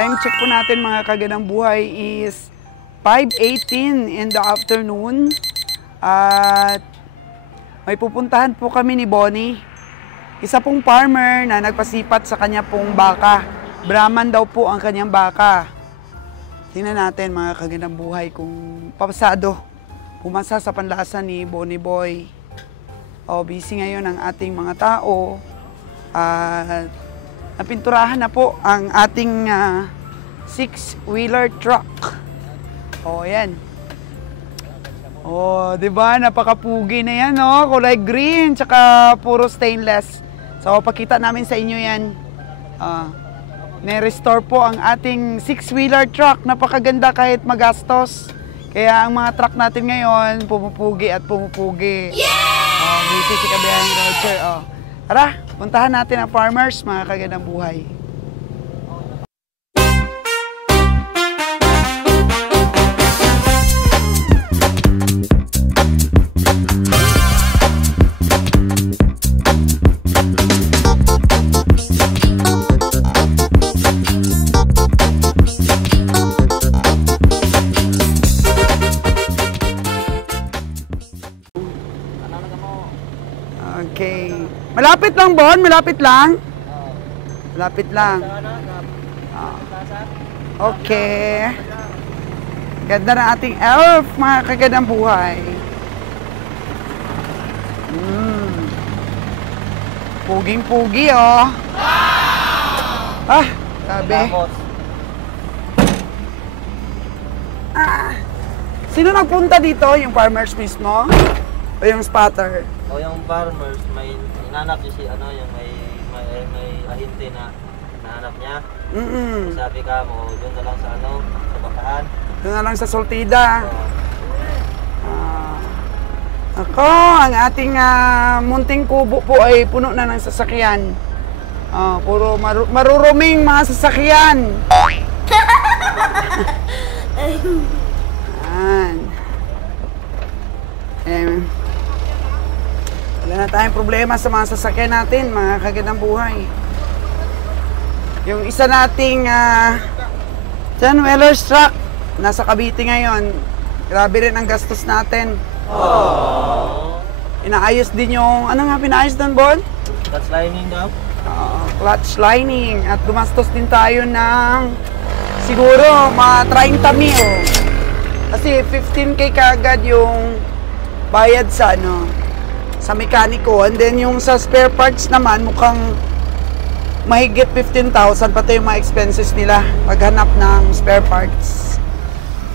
Time check po natin mga kagandang buhay is 5:18 in the afternoon. At may pupuntahan po kami ni Bonnie. Isa pong farmer na nagpasipat sa kanya pong baka. Brahman daw po ang kanyang baka. Tingnan natin mga kagandang buhay kung papasado. Pumasa sa panlasa ni Bonnie Boy. Busy ngayon ang ating mga tao. At napinturahan na po ang ating 6-wheeler truck. Yan. Di ba? Napakapugi na yan, no? Kulay green, tsaka puro stainless. So, pakita namin sa inyo yan. Na-restore po ang ating 6-wheeler truck. Napakaganda kahit magastos. Kaya ang mga truck natin ngayon, pumupugi at pumupugi. Yeah! Busy si Kabihang Roger. Tara, puntahan natin ang farmers, mga kagandang buhay. Okay. Malapit lang, Bon? Malapit lang? Malapit lang. Okay. Ganda ng ating elf, mga kagandang buhay. Puging-pugi, oh. Sabi. Sino nagpunta dito? Yung farmers mismo? O yung spotter? O yung farmers, may hinanap niya si yung may ahinte na nahanap niya. Sabi ka mo, doon na lang sa sa bakahan. Doon na lang sa Soltida. Ako, ang ating munting kubo po ay puno na ng sasakyan. Puro maruruming mga sasakyan. Wala na tayong problema sa mga sasakyan natin, mga kagandang buhay. Yung isa nating 10-wheeler truck, nasa Cavite ngayon. Grabe rin ang gastos natin. Inaayos din yung, ano nga pinaayos doon, Bon? Clutch lining daw? Clutch lining. At gumastos din tayo ng siguro mga 30 mil. Kasi 15K kaagad yung bayad sa sa mekaniko. And then yung sa spare parts naman mukhang mahigit 15,000 pati yung mga expenses nila paghanap ng spare parts.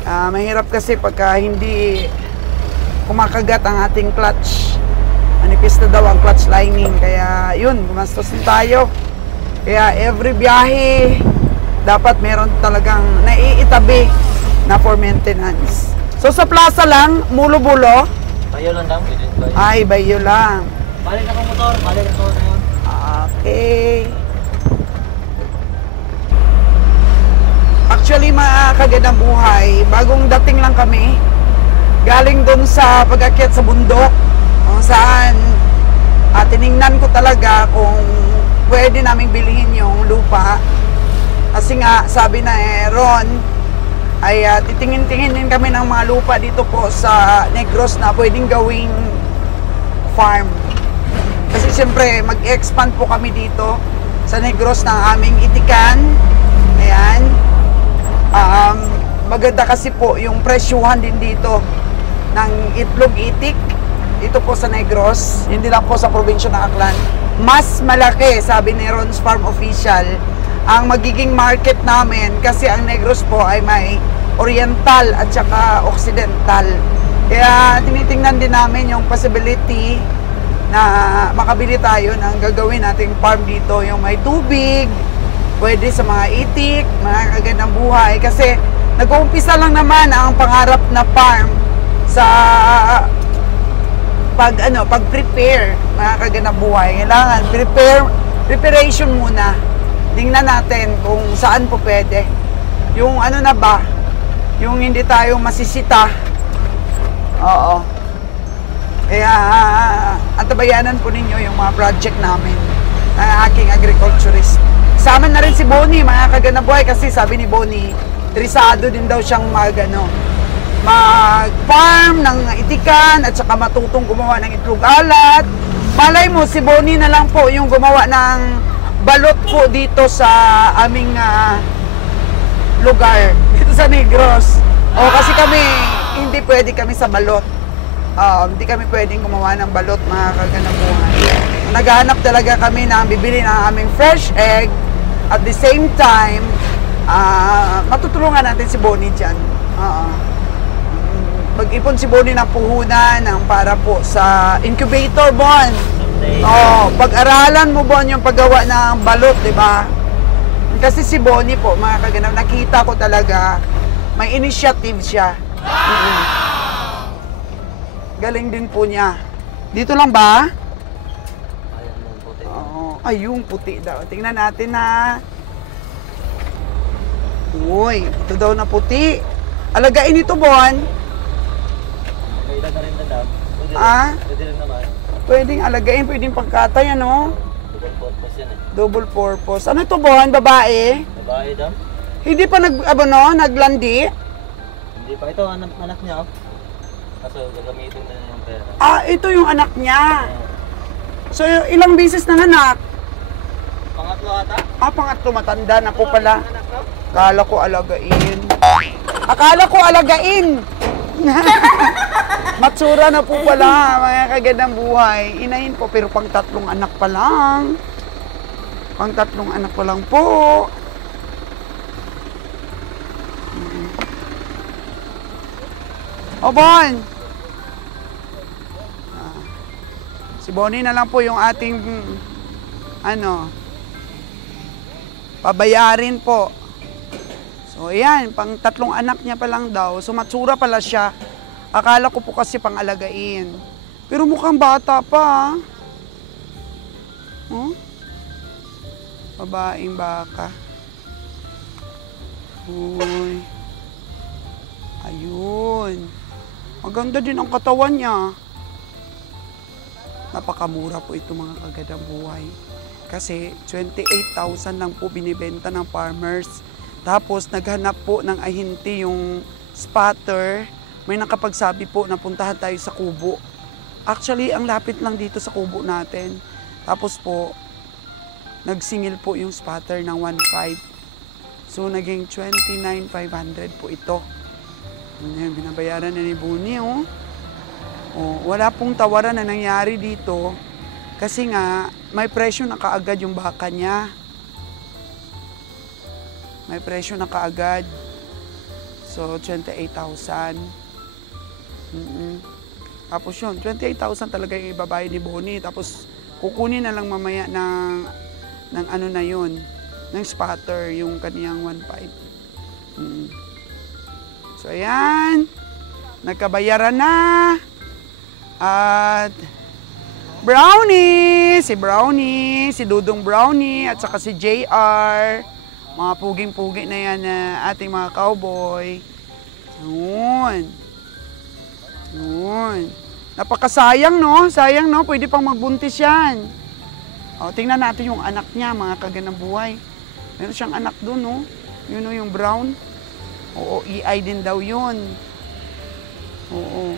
Mahirap kasi pagka hindi kumakagat ang ating clutch. Manipis na daw ang clutch lining. Kaya yun, gumastos din tayo. Kaya every biyahe dapat meron talagang naiitabi na for maintenance. So sa plaza lang, mulo-bulo. Bayo lang daw, pwede bayo. Ay, bayo lang. Balik akong motor, balik ang motor na yun. Okay. Actually, mga kagandang buhay, bagong dating lang kami. Galing dun sa pag-akyat sa bundok. Kung saan, tinignan ko talaga kung pwede naming bilhin yung lupa. Kasi nga, sabi na Ron, ay titingin-tingin din kami ng mga lupa dito po sa Negros na pwedeng gawing farm. Kasi siyempre mag-expand po kami dito sa Negros ng aming itikan. Ayan. Maganda kasi po yung presyuhan din dito ng itlog itik dito po sa Negros. Hindi lang po sa probinsya ng Aklan. Mas malaki, sabi ni Ron's Farm Official, ang magiging market namin kasi ang Negros po ay may oriental at saka occidental. Kaya tinitingnan din namin yung possibility na makabili tayo ng gagawin nating farm dito. Yung may tubig, pwede sa mga itik, mga kagandang buhay. Kasi nag-uumpisa lang naman ang pangarap na farm sa pag-prepare, mga kagandang buhay. Kailangan preparation muna. Tingnan natin kung saan po pwede. Yung yung hindi tayo masisita. Kaya antabayanan po ninyo yung mga project namin ng aking agriculturist Kasama na rin si Bonnie, mga kaganabuhay, kasi sabi ni Bonnie, interesado din daw siyang mag-farm ng itikan at saka matutong gumawa ng itlog alat. Malay mo, si Bonnie na lang po yung gumawa ng balot po dito sa aming lugar, dito sa Negros. O kasi kami, hindi pwede kami sa balot. Hindi kami pwedeng gumawa ng balot, mga kaganabuhan. Naghahanap talaga kami ng bibili ng aming fresh egg. At the same time, matutulungan natin si Bonnie dyan. Mag-ipon si Bonnie ng puhunan para po sa incubator, Bon. Pag-aralan mo, Bon, yung paggawa ng balot, di ba? Kasi si Bonnie po, mga kaganap, nakita ko talaga, may initiative siya. Galing din po niya. Dito lang ba? Ayan yung puti. Ay, yung puti daw. Tingnan natin na. Uy, ito daw na puti. Alagain ito, Bon. May ilan na rin na daw. Pwede rin naman. Pwedeng alagain, pwedeng pagkatay, ano? Double purpose yan eh. Double purpose. Ano ito, Bon? Babae? Babae daw? Hindi pa naglandi? Hindi pa. Ito, anak niya oh. Kaso gagamitin na yung pera. Ito yung anak niya. So, ilang beses nanganak? Pangatlo ata? Pangatlo, matanda na po pala. Anak daw? Akala ko alagain. Akala ko alagain! Matsura na po pala, mga kagandang buhay. Inahin po, pero pang 3 anak pa lang. Pang 3 anak pa lang po. Bon! Si Bonnie na lang po yung ating, pabayarin po. So, ayan, pang 3 anak niya pa lang daw. So, matsura pala siya. Akala ko po kasi pang-alagain. Pero mukhang bata pa. Babaeng baka. Uy. Ayun. Maganda din ang katawan niya. Napakamura po ito, mga kagandang buhay. Kasi 28,000 lang po binibenta ng farmers. Tapos naghanap po ng ahinti yung spotter. May nakapagsabi po na puntahan tayo sa kubo. Actually, ang lapit lang dito sa kubo natin. Tapos po, nagsingil po yung spotter ng 1.5. So, naging 29,500 po ito. Ayan, binabayaran na ni Bonnie, wala pong tawaran na nangyari dito. Kasi nga, may presyo na kaagad yung baka niya. May presyo na kaagad. So, 28,000. Tapos yun, 28,000 talaga yung ibabayad ni Bonnie. Tapos, kukunin na lang mamaya ng ano na yun, ng spotter, yung kaniyang 1.5. So, ayan. Nagkabayaran na. At Brownie, si Dudong Brownie, at saka si JR. Mga puging-pugi na yan na ating mga cowboy. Yun. Napakasayang, no? Sayang, no? Pwede pang magbuntis yan. Tingnan natin yung anak niya, mga kaganang buhay. Meron siyang anak doon, no? Yun, no, yung brown. Oo, EI din daw yun. Oo.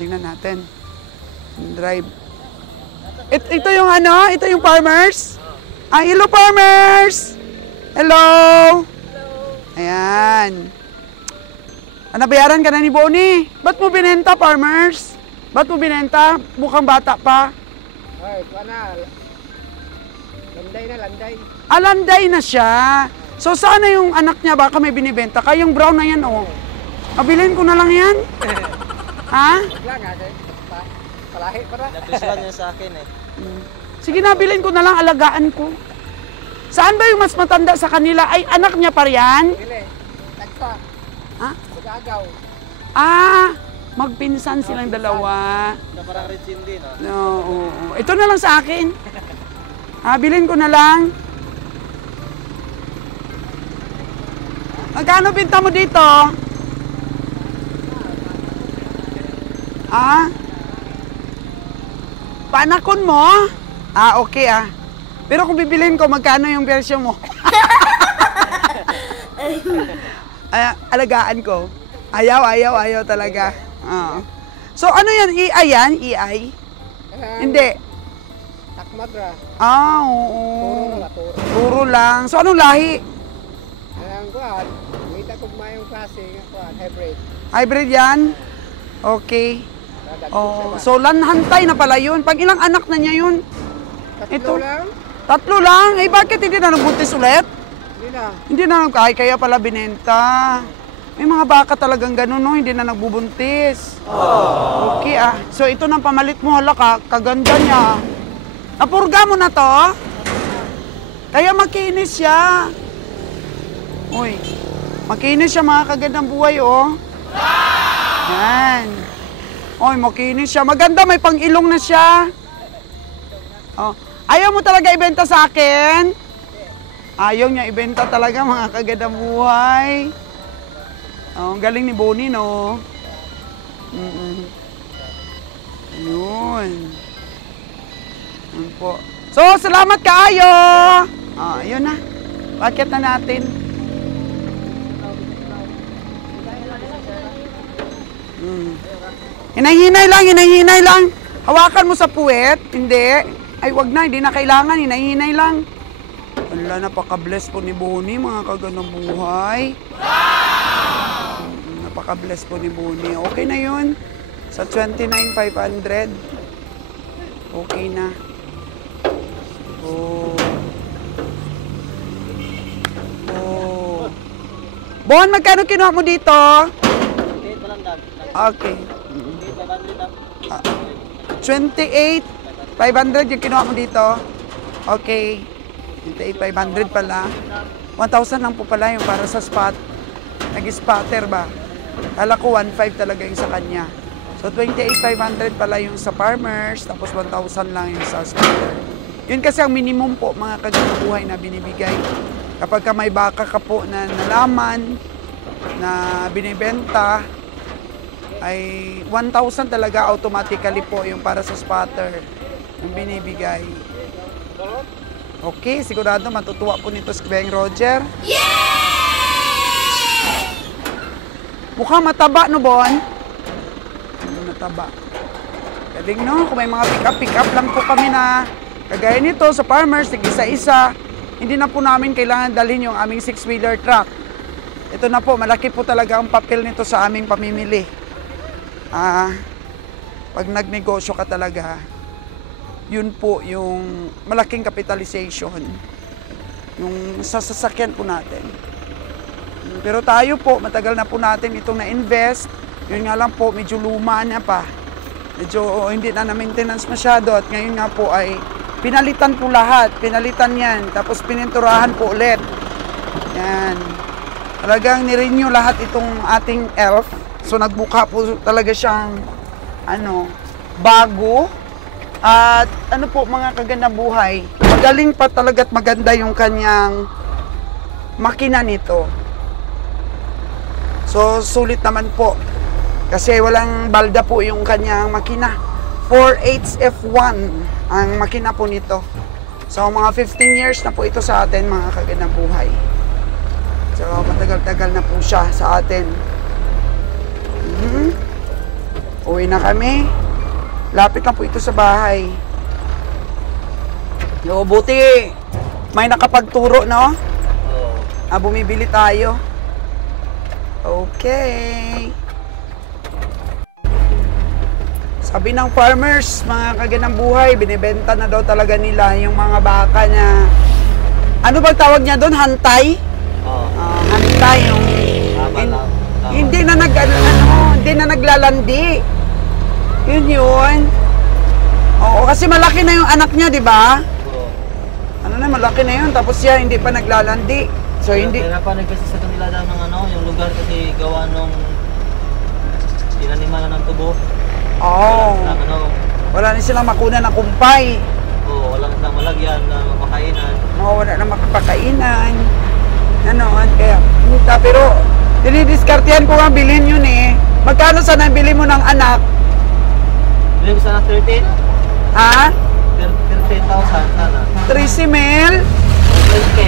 Tingnan natin. Drive. Ito yung ito yung farmers. Hello farmers! Hello! Ayan. Nabayaran ka na ni Bonnie. Ba't mo binenta, farmers? Ba't mo binenta? Mukhang bata pa. Ay, pana. Landay. Landay na siya. So, sana yung anak niya baka may binibenta. Kaya yung brown na yan, Mabilin ko na lang yan. Ha? Lang, palahi para. Nagustuhan niya sa akin eh. Sige, nabilin ko na lang, alagaan ko. Saan ba yung mas matanda sa kanila? Ay, anak niya pa riyan? Dili. Tagsa. Ha? Sagagaw. Magpinsan silang dalawa. Na parang Red Cindy, no? Oo. Ito na lang sa akin. Bilhin ko na lang. Magkano binta mo dito? Panakon mo? Okay Pero kung bibilhin ko, magkano yung presyo mo? Alagaan ko. Ayaw talaga. So ano yan? EI yan? EI? Hindi. Takmadra. Oo. Turo. Puro lang. So anong lahi? Ang kuhan, kita ko mayong klase ng kuhan, hybrid. Hybrid yan? Okay. Dadag Oh, so lanhantay na pala yun. Pag ilang anak na niya yun? Tatlo lang? 3 lang? Eh bakit hindi na nagbuntis ulit? Hindi na. Hindi na kaya pala binenta. May mga baka talagang ganun, no? Hindi na nagbubuntis. Okay, So, ito nang pamalit mo. Hala, kaganda niya. Napurga mo na to? Kaya makinis siya. Uy, makinis siya, mga kagandang buhay, oh. Yan. Uy, makinis siya. Maganda, may pang-ilong na siya. Oh. Ayaw mo talaga ibenta sa akin? Ayaw niya ibenta talaga, mga kagandang buhay. Oh, ang galing ni Bonnie, no? Ayun. Ayun po. So, salamat kaayo! Ayun na. Bakit na natin? Hinay-hinay lang. Hawakan mo sa puwet. Hindi. Ay, wag na. Hindi na kailangan. Hinay-hinay lang. Wala, napaka-bless po ni Bonnie, mga kagandang buhay. Napaka-bless po ni Bonnie. Okay na yun. Sa 29,500. Okay na. Oh. Bon, magkano kinuha mo dito? Okay. 28,500 yung kinuha mo dito. Okay. 28,500 pala. 1,000 lang po pala yung para sa spot. Nag-spotter ba? Kala ko 1,500 talaga yung sa kanya. So 28,500 pala yung sa farmers, tapos 1,000 lang yung sa spotter. Yun kasi ang minimum po, mga kagandang buhay na binibigay. Kapag ka may baka ka po na nalaman, na binibenta, ay 1,000 talaga automatically po yung para sa spotter yung binibigay. Okay, sigurado matutuwa po nito si Beng Roger. Mukhang mataba, no, Bon? Mataba. Galing, no? Kung may mga pick-up lang po kami na kagaya nito sa farmers, isa-isa, hindi na po namin kailangan dalhin yung aming 6-wheeler truck. Ito na po, malaki po talaga ang papel nito sa aming pamimili. Pag nagnegosyo ka talaga, yun po yung malaking capitalization yung sa sasakyan po natin. Pero tayo po, matagal na po natin itong na-invest. Yun nga lang po, medyo luma na pa. Medyo hindi na na-maintenance masyado at ngayon nga po ay pinalitan po lahat. Pinalitan yan. Tapos pininturahan po ulit. Yan. Talagang nirenew lahat itong ating elf. So nagbuka po talaga siyang bago. At ano po, mga kagandang buhay, magaling pa talaga at maganda yung kanyang makina nito. So sulit naman po. Kasi walang balda po yung kanyang makina. 4HF1 ang makina po nito. So mga 15 years na po ito sa atin, mga kagandang buhay. So matagal-tagal na po siya sa atin. Uwi na kami. Lapit lang po ito sa bahay. Yo, buti may nakapagturo, no? Bumibili tayo. Okay. Sabi ng farmers, mga kagandang buhay, binibenta na daw talaga nila yung mga baka niya. Ano bang tawag niya doon? Hantay? Hantay yung hindi na hindi na naglalandi. Yun. Oo, kasi malaki na yung anak niya, di ba? Malaki na yun. Tapos siya hindi pa naglalandi. So hindi. Kaya pa nagkasi sa kanila daw ng yung lugar kasi gawa nung tinaniman na ng tubo. Wala na silang makuna ng kumpay. Wala na malagyan na makainan. Wala na makapakainan. Kaya, pero dinidiskartehan ko nga bilhin yun eh. Magkano sana ang bili mo ng anak? Bili ko sana 13. Ha? 13 10,000 sana. 13 mil? 12K.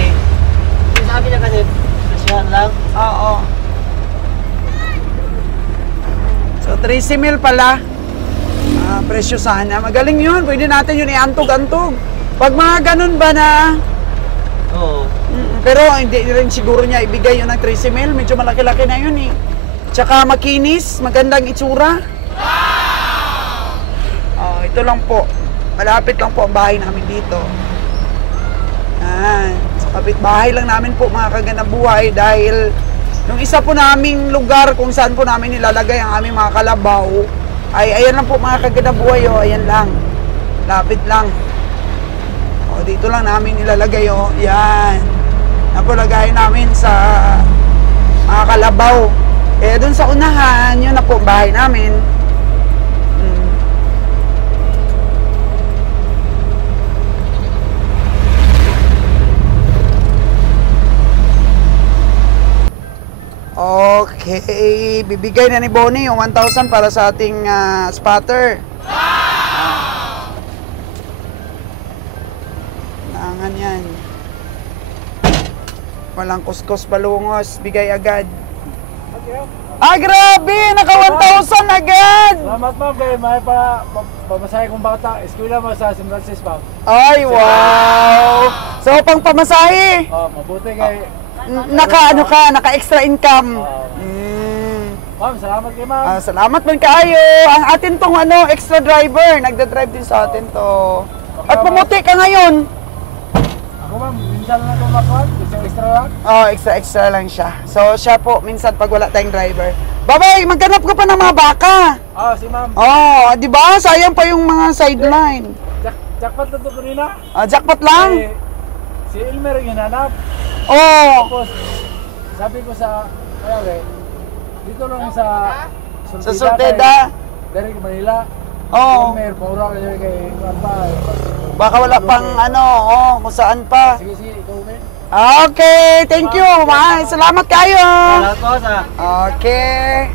Yung sabi niya kasi, presyon lang. Oo. So, 13 mil pala. Presyo sana. Magaling yun. Pwede natin yun iantog-antog. Pag mga ganun ba na... Oo. Pero hindi rin siguro niya ibigay yun ng 13 mil. Medyo malaki-laki na yun eh. Tsaka makinis. Magandang itsura. Oh, ito lang po. Malapit lang po ang bahay namin dito. Yan. Sa kapitbahay lang namin po mga kaganabuhay dahil yung isa po naming lugar kung saan po namin nilalagay ang aming mga kalabaw ay ayan lang po mga kaganabuhay o, ayan lang. Lapit lang. O, dito lang namin nilalagay o. Yan. Yan po lagay namin sa mga kalabaw. Eh, dun sa unahan, yun na po ang bahay namin. Okay, bibigay na ni Bonnie yung 1,000 para sa ating spotter. Wow! Nangan yan. Walang kuskus balungos, bigay agad. Grabe! Naka 1,000 agad! Salamat ma'am, kaya may pamasahe kong bata. Eskwela mo sa San Francisco ma'am. Ay, wow! So, pang pamasahe? Mabuti kay... Naka-extra income. Ma'am, salamat kayo ma'am. Salamat man kaayo. Ang atin tong extra driver, nagda-drive din sa atin to. At pumuti ka ngayon. Ako ma'am, minsan lang itong makuhan. Extra lang. Extra lang siya. So siya po, minsan pag wala tayong driver. Babay, maghanap ka pa ng mga baka. Si ma'am. Di ba? Sayang pa yung mga sideline. Jackpot na ito kanina. Jackpot lang? Si Elmer yung hinanap. Tapos, sabi ko sa dito lang sa Sulteda. Dari Manila. Elmer, paura ka kay Papa. Baka wala pang kung saan pa. Sige, ikaw men. Okay, thank you. Salamat kayo. Salamat po sa... Okay.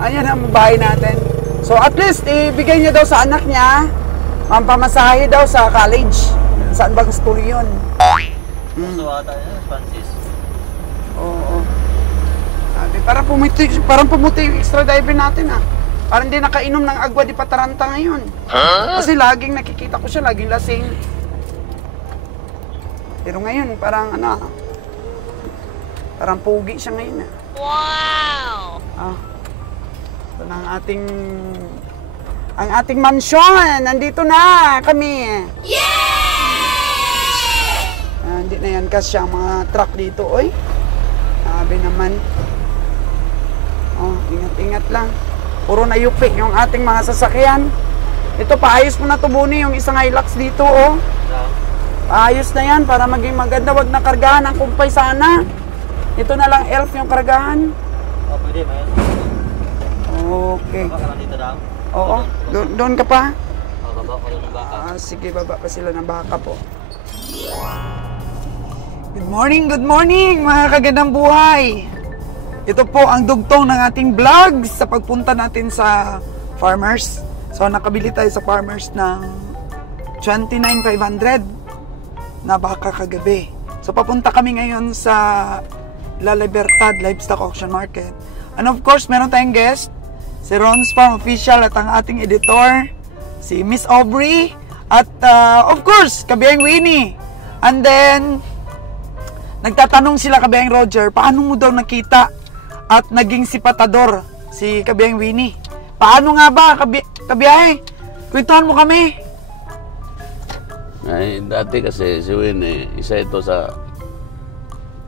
Ayan ang bahay natin. So at least, ibigay niya daw sa anak niya. Mampamasahe daw sa college. Saan bang school yun? Puso ata yun, Francis. Oo. Sabi, parang pumuti yung extra diver natin Parang hindi nakainom ng agwa di pataranta ngayon. Kasi laging nakikita ko siya, laging lasing. Pero ngayon, parang parang pogi siya ngayon Wow! Ito na ang ating mansyon. Nandito na kami. Hindi na yan kasi ang mga truck dito. Oy, sabi naman. Ingat-ingat lang. Puro na yupi yung ating mga sasakyan. Ito, paayos mo na to, Bonnie, yung isang Hilux dito, Paayos na yan para maging maganda. Wag na kargahan ang kumpay sana. Ito na lang elf yung kargahan. Pwede, mayroon. Okay. Baka ka lang dito daw. Oo, doon ka pa? Baba ko lang ng baka. Sige, baba pa sila ng baka po. Good morning mga kagandang buhay. Ito po ang dugtong ng ating vlog sa pagpunta natin sa farmers. So nakabili tayo sa farmers ng 29,500 na baka kagabi. So papunta kami ngayon sa La Libertad Livestock Auction Market. And of course, meron tayong guest, si Ron's Farm Official at ang ating editor, si Miss Aubrey, at of course, Kabiyang Winnie. And then, nagtatanong sila Kabiyang Roger, paano mo daw nakita at naging sipatador si Kabiyang Winnie? Paano nga ba, Kabiyahe? Kwentuhan mo kami. Ay, dati kasi si Winnie, isa ito sa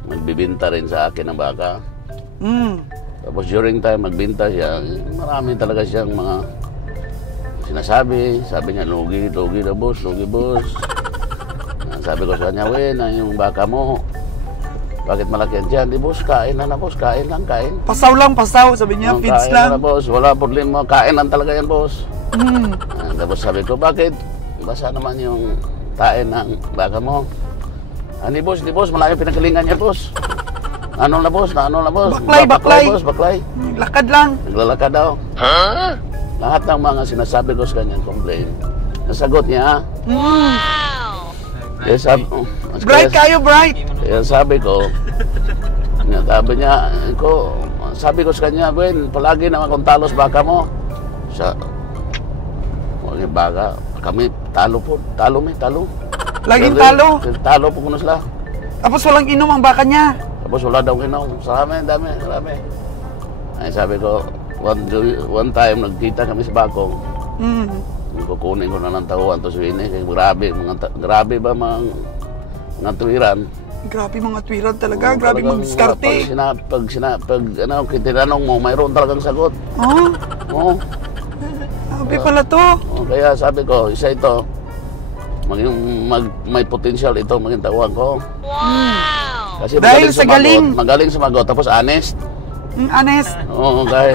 nagbibinta rin sa akin ng baka. Tapos during time magbinta siya, marami talaga siyang mga sinasabi. Sabi niya, lugi na boss, lugi boss. Sabi ko sa kanya, yung baka mo, bakit malaki yan dyan? Di boss, kain lang na boss, kain lang, kain. Pasaw lang, sabi niya, feeds kain lang. Na boss, wala problema, kain lang talaga yan boss. Tapos sabi ko, bakit? Basa naman yung tain ng baka mo. Di boss, malaking pinagalingan niya boss. Ano na boss? Baklay. Boss, baklay. Lakad lang. Naglalakad daw. Lahat ng mga sinasabi ko sa kanya, complain. Nasagot niya. Wow! Kaya Bright kayo, bright! kaya sabi ko, sabi ko sa kanya, Gwen, palagi naman kung talos baka mo. Huwag yung baka. Kami, talo. Laging Pero, talo. Talo po kuno sila. Tapos walang inom ang baka niya. Tapos wala daw inom. Dami. Ay sabi ko, one time nagkita kami sa Bakong. Kukunin ko na ng tauhan to Sweeney. Grabe ba mga tuwiran. Grabe mga twiran talaga. Grabe mga diskarte. Pag tinanong mo, mayroon talagang sagot. Oh, Oo. grabe pala to. Kaya sabi ko, isa ito, may potential ito maging tauhan ko. Wow! Kasi Dahil sa galing. Magaling sumagot, tapos honest. Honest. Oo, dahil...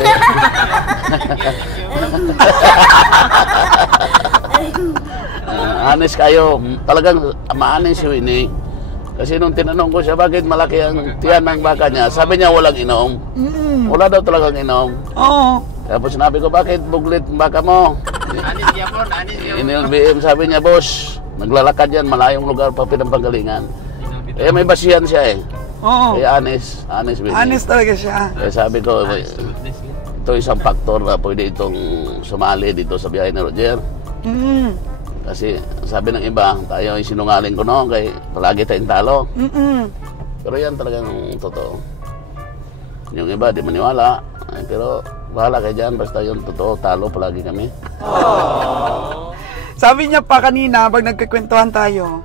honest kayo. Talagang ma-honest si Winnie. Kasi nung tinanong ko siya, bakit malaki ang tiyan ng baka niya, sabi niya walang inom. Wala daw talagang inom. Oo. Tapos sinabi ko, bakit buglit ang baka mo? Yung BM, sabi niya, boss, naglalakad yan, malayong lugar pa pinapanggalingan. Eh, may basihan siya eh. Oo. Kaya honest Winnie. Honest talaga siya. Kaya sabi ko, ito isang faktor na pwede itong sumali dito sa biyahe ni Roger. Kasi sabi ng iba, tayo ay sinungaling ko no, kaya palagi tayong talo. Pero yan talagang totoo. Yung iba di maniwala, pero bahala kayo dyan, basta yung totoo, talo palagi kami. Sabi niya pa kanina, pag nagkikwentuhan tayo,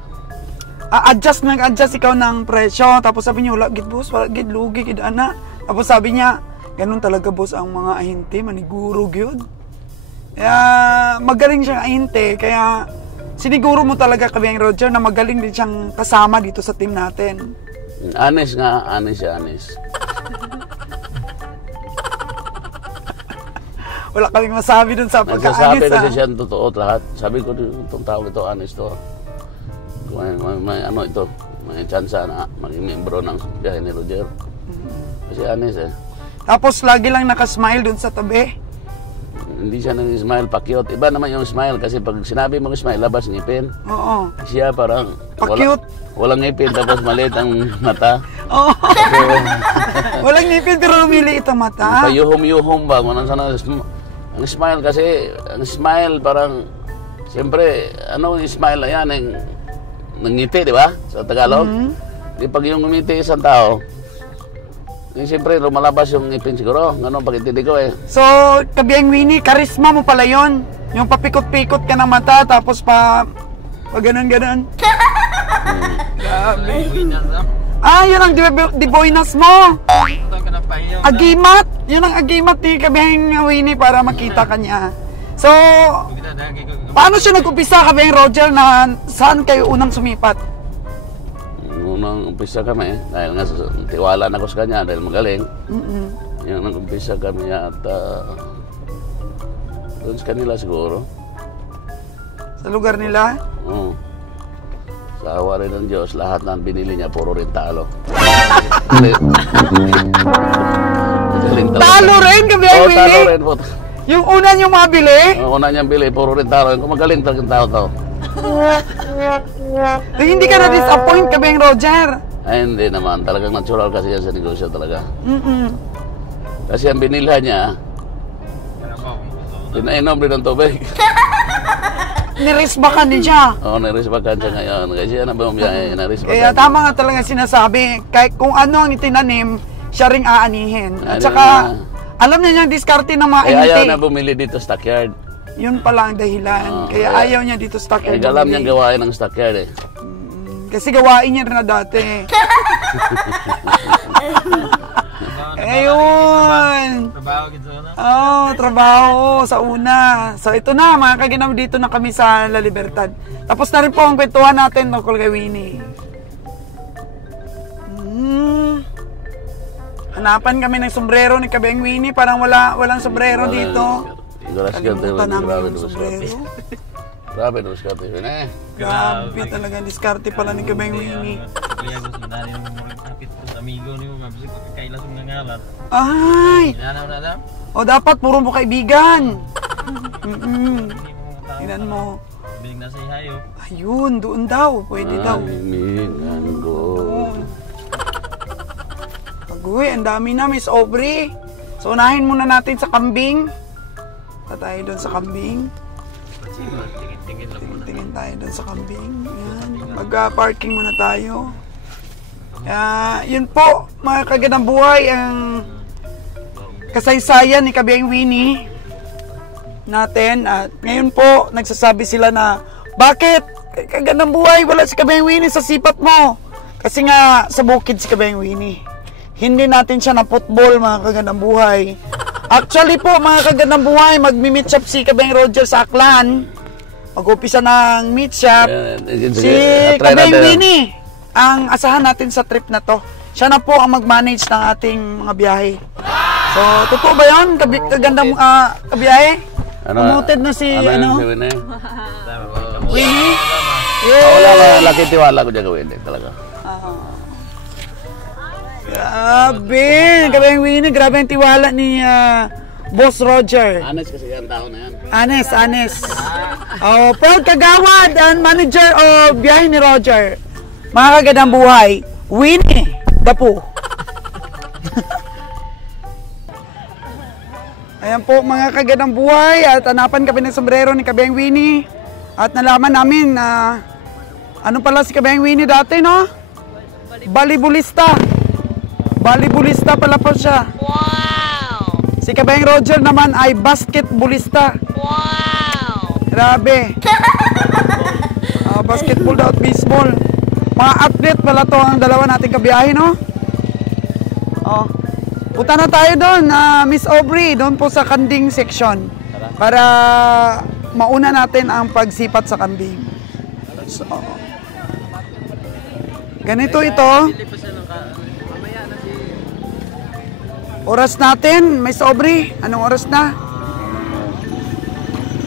nag-adjust ikaw ng presyo. Tapos sabi niya, wala gid boss, wala gid lugi gid ana. Tapos sabi niya, ganun talaga boss ang mga ahente, maniguro gyud. Kaya magaling siyang ahente, kaya siniguro mo talaga kami ang Roger na magaling din siyang kasama dito sa team natin. Honest nga, honest. Wala kaming masabi dun sa Nagsasabi pagka-honest. kasi siya ng totoo lahat. Sabi ko, itong tao ito, honest to. May ano ito, may chance na maging membro ng biyahe ni Roger. Kasi honest eh. Tapos lagi lang nakasmile dun sa tabi. Hindi siya nag-smile, pa-cute. Iba naman yung smile kasi pag sinabi mong smile, labas ngipin. Oo. Siya parang Pa-cute. walang ngipin tapos maliit ang mata. Oo. Walang ngipin pero lumiliit ang mata. Payuhom-yuhom ba? Ang smile kasi, ang smile parang, siyempre, ano yung smile na yan? Ngiti, di ba? Sa Tagalog. Di pag yung ngumiti isang tao, siyempre, lumalabas yung ngipin siguro. Ganun pag-intindi ko eh. So, Kabiyang Winnie, karisma mo pala yon. Yung papikot-pikot ka ng mata, tapos pa ganun-ganun. Grabe. Yun ang diboynas mo. Agimat. Yun ang agimat ni Kabiyang Winnie para makita ka niya. So, paano siya nag-upisa, Kabiyang Roger, na saan kayo unang sumipat? Unang umpisa kami, dahil nga tiwala na ko sa kanya dahil magaling. Yung nag-umpisa kami at doon sa kanila siguro. Sa lugar nila? Oo. Sa awa rin ng Diyos, lahat ng binili niya, puro rin talo. Talo rin, Kabiyang Winnie? Talo rin po. Yung una niyong mabili? Una niyang bili, puro rin talo. Kung magaling talagang tao to. Hindi ka na-disappoint, Kabiyang Roger? Ay, hindi naman. Talagang natural kasi yan sa negosyo talaga. Kasi ang binilhan niya, pinainom rin ng tubig. Nirisbakan din siya. Oo, narisbakan siya ngayon. Kasi yan ang bumiyahe, narisbakan. Kaya tama nga talaga sinasabi, kahit kung ano ang itinanim, siya ring aanihin. At saka, alam niya yung diskarte ng mga Kaya ahente. ayaw na bumili dito sa stockyard. Yun pala ang dahilan. Kaya ayaw niya dito sa stockyard. Kaya alam niyang gawain ng stockyard eh. Kasi gawain niya rin na dati. Ayun. Trabaho sa una. So ito na, mga kaginam, dito na kami sa La Libertad. Tapos na rin po ang kwentuhan natin tungkol kay Winnie. Hanapan kami ng sombrero ni Kabiyang Winnie. Parang walang sombrero dito. Kalimutan namin yung sombrero. Grabe, diskarte yun eh. Grabe talaga, diskarte pala ni Kabiyang Winnie. Ay! O dapat puro mo kaibigan. Tingnan mo. Biling na sa ihayo. Ayun, doon daw. Pwede daw. Mimingan ko. Agoy, ang dami na, Miss Aubrey. So, unahin muna natin sa kambing. Tayo doon sa kambing. Tingin lang muna. Tingin tayo doon sa kambing. Yan. Mag-parking muna tayo. Yun po, mga kagandang buhay, ang kasaysayan ni Kabeng Winnie natin. At ngayon po, nagsasabi sila na, bakit? Kagandang buhay, wala si Kabeng Winnie sa sipat mo. Kasi nga, sa bukid si Kabeng Winnie. Hindi natin siya na football, mga kagandang buhay. Actually po, mga kagandang buhay, magmi-meet shop si Kabeng Roger sa Aklan. Mag-upisa ng meet shop. Si Kabeng Winnie ang asahan natin sa trip na to. Siya na po ang mag-manage ng ating mga biyahe. So, totoo ba yun? Kagandang kabiyahe? Promoted na si, Si Winnie? Winnie? Wala ka, laki tiwala ko dyan ka Winnie talaga. Grabe! Kabeng Winnie, grabe ang tiwala ni Boss Roger. Honest kasi yan tao na yan. Honest. Oh, proud kagawad and manager o biyahe ni Roger. Mga kagandang buhay, Winnie Dapo. Ayan po mga kagandang buhay at hanapan kami ng sombrero ni Kabeng Winnie. At nalaman namin na ano pala si Kabeng Winnie dati, no? Balibulista. Balibulista pala po siya. Wow! Si Kabeng Roger naman ay basketballista. Wow! Grabe. Basketball daw at baseball. Mga athlete pala to ang dalawa nating kabiyahe, no? Punta na tayo doon, Miss Aubrey, doon po sa kanding section. Para mauna natin ang pagsipat sa kambing. So, ganito ito. Oras natin, Miss Aubrey, anong oras na?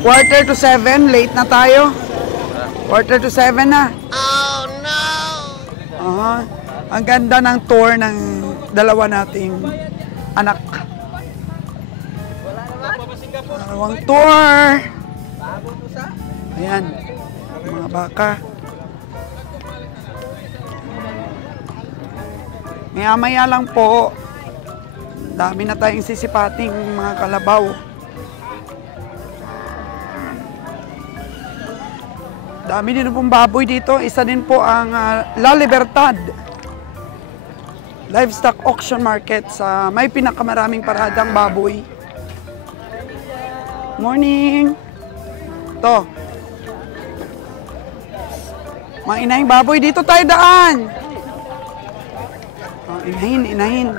6:45, late na tayo. 6:45 na. Oh no! Ang ganda ng tour ng dalawa nating anak. Dalawang tour. Ayan, mga baka. Maya-maya lang po. Dami na tayong sisipating mga kalabaw. Dami din pong baboy dito. Isa din po ang La Libertad Livestock Auction Market sa may pinakamaraming paradang baboy. Morning! Ito. Mga inahing baboy. Dito tayo daan. Inahin.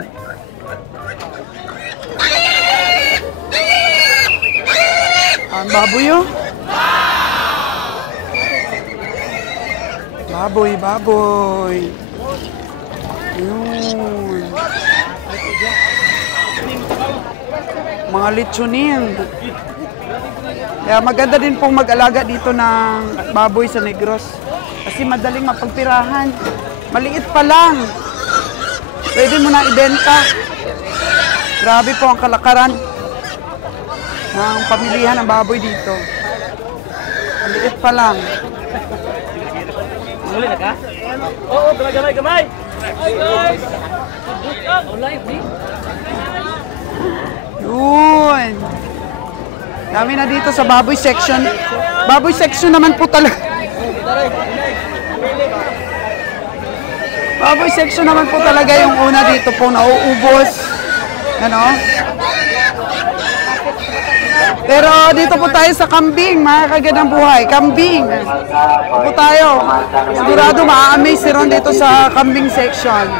Ang baboy yun. Baboy. Yun. Mga litsunin. Kaya maganda din pong mag-alaga dito ng baboy sa Negros. Kasi madaling mapagpirahan. Maliit pa lang. Pwede mo na ibenta. Grabe po ang kalakaran ng pamilihan ng baboy dito. Maliit pa lang. Huli na ka? Oo, gamay! Hi guys! Live, eh? Yun. Dami na dito sa baboy section. Baboy section naman po talaga. Baboy section naman po talaga yung una dito po nauubos. Ano? Pero dito po tayo sa kambing, mga kagandang buhay. Kambing. Dito po tayo. Sigurado ma-amaze si Ron dito sa kambing section.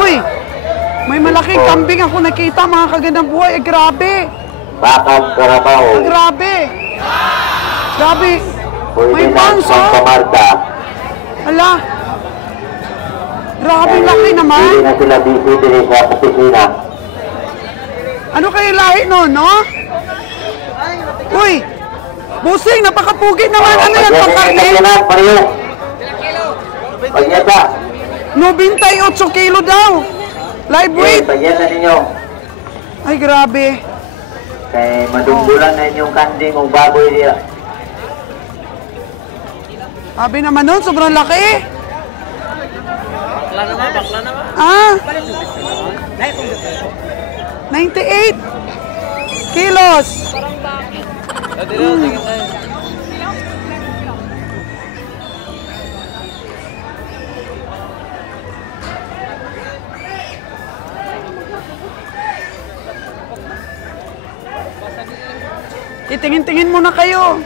Uy! May malaking kambing ako nakita, mga kagandang buhay. Grabe! Bakang Karabaw. Grabe! Grabe! May banso! Hala! Grabe laki naman! Hindi na sila bisita sa opisina. Ano kayo lahi nun, no? Uy! Busing, napakapugi naman. Ano yan, pangkarne? Pagyata. 98 kilo daw. Live weight. Pagyata ninyo. Ay, grabe. Kay madunggulan na inyong kanding o baboy diya. Sabi naman nun, sobrang laki. Bakla na ba? Ah? 98 kilos. Titingin-tingin muna kayo.